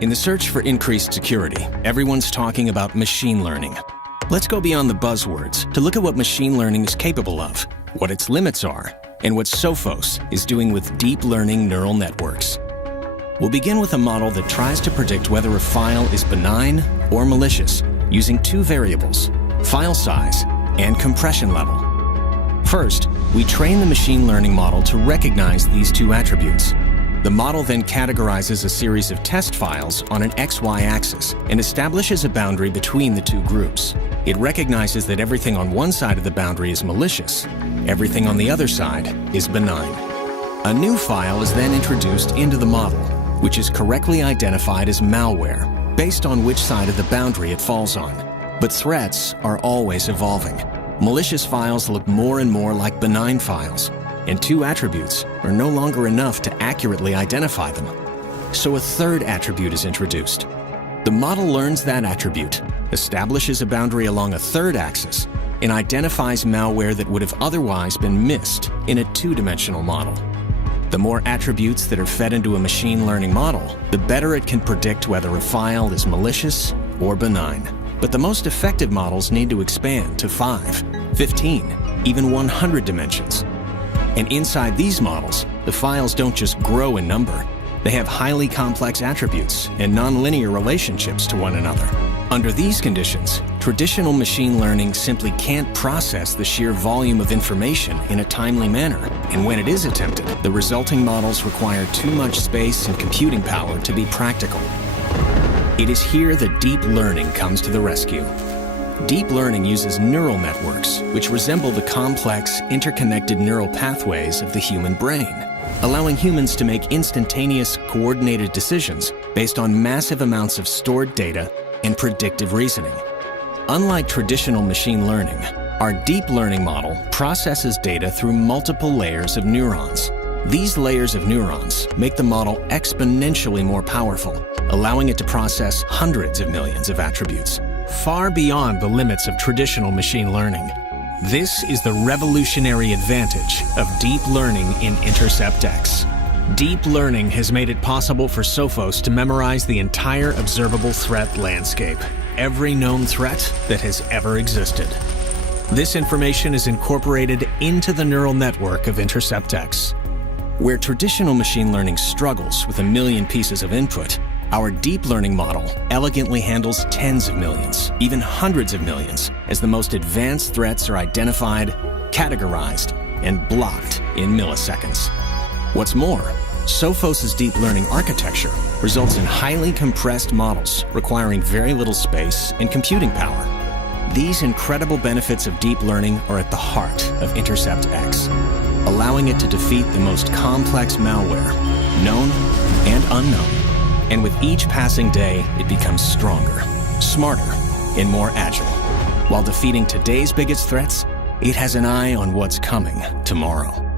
In the search for increased security, everyone's talking about machine learning. Let's go beyond the buzzwords to look at what machine learning is capable of, what its limits are, and what Sophos is doing with deep learning neural networks. We'll begin with a model that tries to predict whether a file is benign or malicious using two variables, file size and compression level. First, we train the machine learning model to recognize these two attributes. The model then categorizes a series of test files on an XY axis and establishes a boundary between the two groups. It recognizes that everything on one side of the boundary is malicious, everything on the other side is benign. A new file is then introduced into the model, which is correctly identified as malware, based on which side of the boundary it falls on. But threats are always evolving. Malicious files look more and more like benign files, and two attributes are no longer enough to accurately identify them. So a third attribute is introduced. The model learns that attribute, establishes a boundary along a third axis, and identifies malware that would have otherwise been missed in a two-dimensional model. The more attributes that are fed into a machine learning model, the better it can predict whether a file is malicious or benign. But the most effective models need to expand to 5, 15, even 100 dimensions. And inside these models, the files don't just grow in number. They have highly complex attributes and nonlinear relationships to one another. Under these conditions, traditional machine learning simply can't process the sheer volume of information in a timely manner. And when it is attempted, the resulting models require too much space and computing power to be practical. It is here that deep learning comes to the rescue. Deep learning uses neural networks, which resemble the complex, interconnected neural pathways of the human brain, allowing humans to make instantaneous, coordinated decisions based on massive amounts of stored data and predictive reasoning. Unlike traditional machine learning, our deep learning model processes data through multiple layers of neurons. These layers of neurons make the model exponentially more powerful, allowing it to process hundreds of millions of attributes, far beyond the limits of traditional machine learning. This is the revolutionary advantage of deep learning in Intercept X. Deep learning has made it possible for Sophos to memorize the entire observable threat landscape, every known threat that has ever existed. This information is incorporated into the neural network of Intercept X. Where traditional machine learning struggles with a million pieces of input, our deep learning model elegantly handles tens of millions, even hundreds of millions, as the most advanced threats are identified, categorized, and blocked in milliseconds. What's more, Sophos' deep learning architecture results in highly compressed models requiring very little space and computing power. These incredible benefits of deep learning are at the heart of Intercept X, allowing it to defeat the most complex malware, known and unknown. And with each passing day, it becomes stronger, smarter, and more agile. While defeating today's biggest threats, it has an eye on what's coming tomorrow.